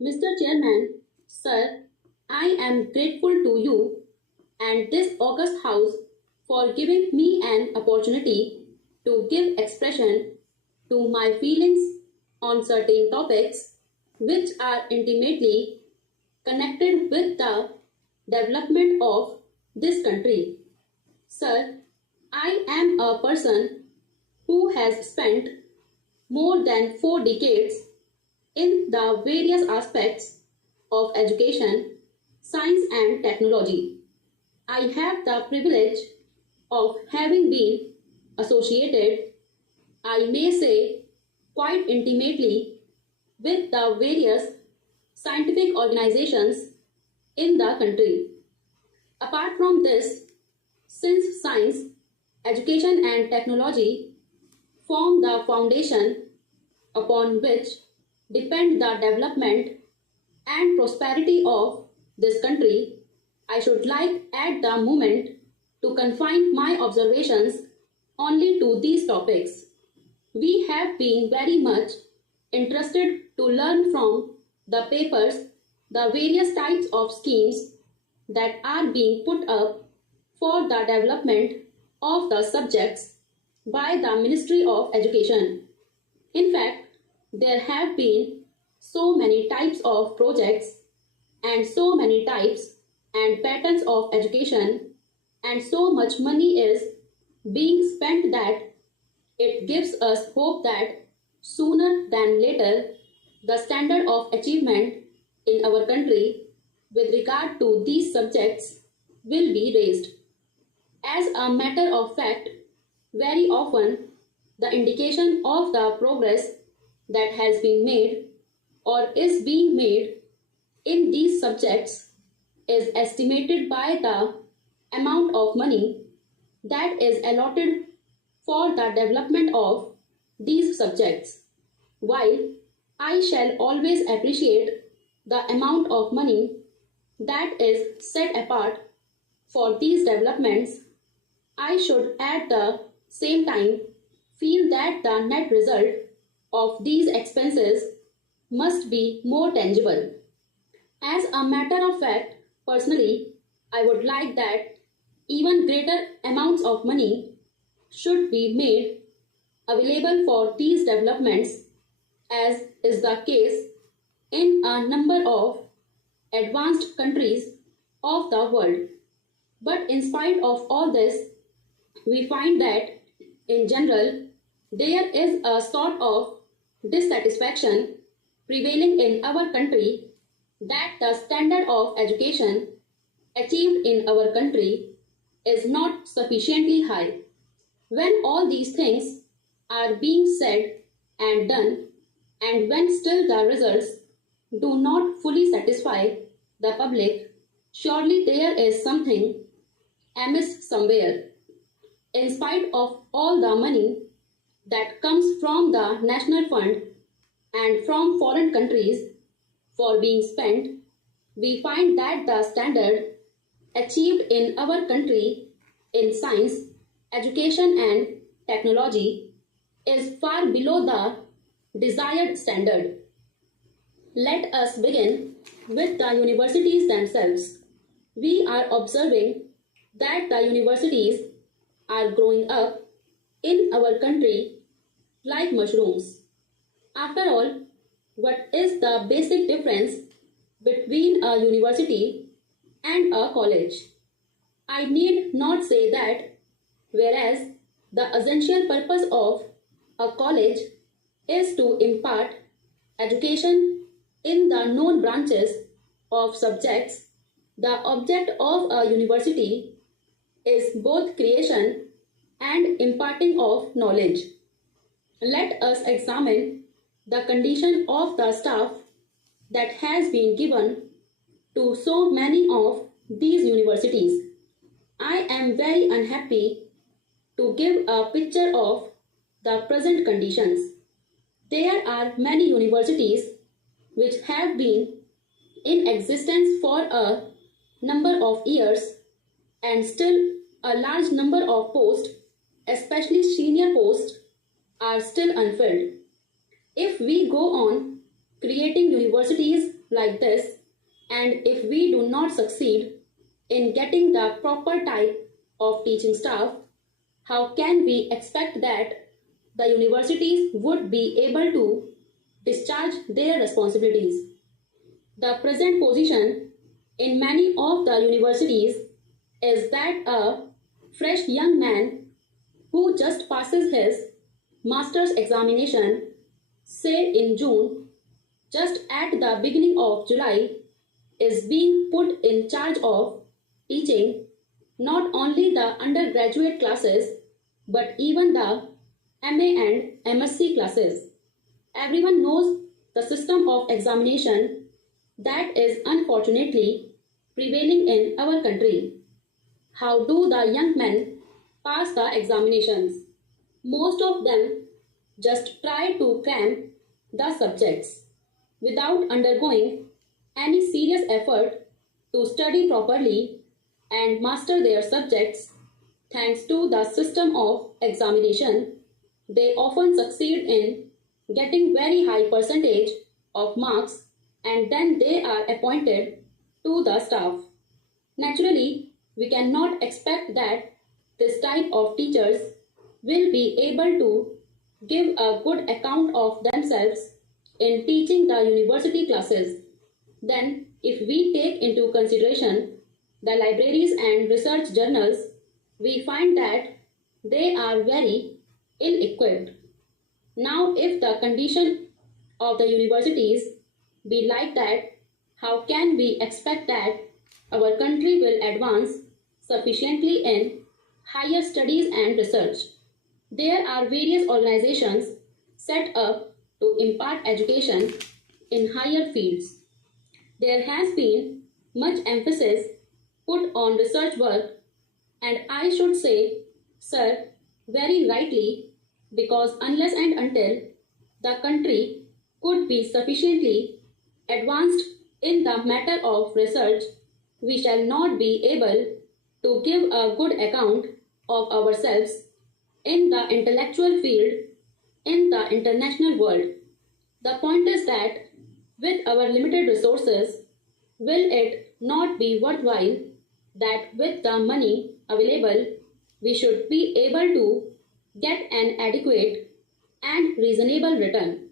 Mr. Chairman, Sir, I am grateful to you and this august House for giving me an opportunity to give expression to my feelings on certain topics which are intimately connected with the development of this country. Sir, I am a person who has spent more than 4 decades in the various aspects of education, science, and technology. I have the privilege of having been associated, I may say, quite intimately with the various scientific organizations in the country. Apart from this, since science, education, and technology form the foundation upon which depend the development and prosperity of this country, I should like at the moment to confine my observations only to these topics. We have been very much interested to learn from the papers the various types of schemes that are being put up for the development of the subjects by the Ministry of Education. In fact, there have been so many types of projects and so many types and patterns of education and so much money is being spent that it gives us hope that sooner than later the standard of achievement in our country with regard to these subjects will be raised. As a matter of fact, very often the indication of the progress that has been made or is being made in these subjects is estimated by the amount of money that is allotted for the development of these subjects. While I shall always appreciate the amount of money that is set apart for these developments, I should at the same time feel that the net result of these expenses must be more tangible. As a matter of fact, personally, I would like that even greater amounts of money should be made available for these developments, as is the case in a number of advanced countries of the world. But in spite of all this, we find that in general there is a sort of dissatisfaction prevailing in our country that the standard of education achieved in our country is not sufficiently high. When all these things are being said and done, and when still the results do not fully satisfy the public, surely there is something amiss somewhere. In spite of all the money that comes from the national fund and from foreign countries for being spent, we find that the standard achieved in our country in science, education, and technology is far below the desired standard. Let us begin with the universities themselves. We are observing that the universities are growing up in our country like mushrooms. After all, what is the basic difference between a university and a college? I need not say that, whereas the essential purpose of a college is to impart education in the known branches of subjects, the object of a university is both creation and imparting of knowledge. Let us examine the condition of the staff that has been given to so many of these universities. I am very unhappy to give a picture of the present conditions. There are many universities which have been in existence for a number of years and still a large number of posts, especially senior posts, are still unfilled. If we go on creating universities like this, and if we do not succeed in getting the proper type of teaching staff, how can we expect that the universities would be able to discharge their responsibilities? The present position in many of the universities is that a fresh young man who just passes his master's examination, say in June, just at the beginning of July, is being put in charge of teaching not only the undergraduate classes but even the MA and MSc classes. Everyone knows the system of examination that is unfortunately prevailing in our country. How do the young men pass the examinations? Most of them just try to cram the subjects without undergoing any serious effort to study properly and master their subjects. Thanks to the system of examination, they often succeed in getting very high percentage of marks and then they are appointed to the staff. Naturally, we cannot expect that this type of teachers will be able to give a good account of themselves in teaching the university classes. Then, if we take into consideration the libraries and research journals, we find that they are very ill equipped. Now, if the condition of the universities be like that, how can we expect that our country will advance sufficiently in higher studies and research? There are various organizations set up to impart education in higher fields. There has been much emphasis put on research work, and I should say, sir, very rightly, because unless and until the country could be sufficiently advanced in the matter of research, we shall not be able to give a good account of ourselves in the intellectual field in the international world. The point is that with our limited resources, will it not be worthwhile that with the money available, we should be able to get an adequate and reasonable return?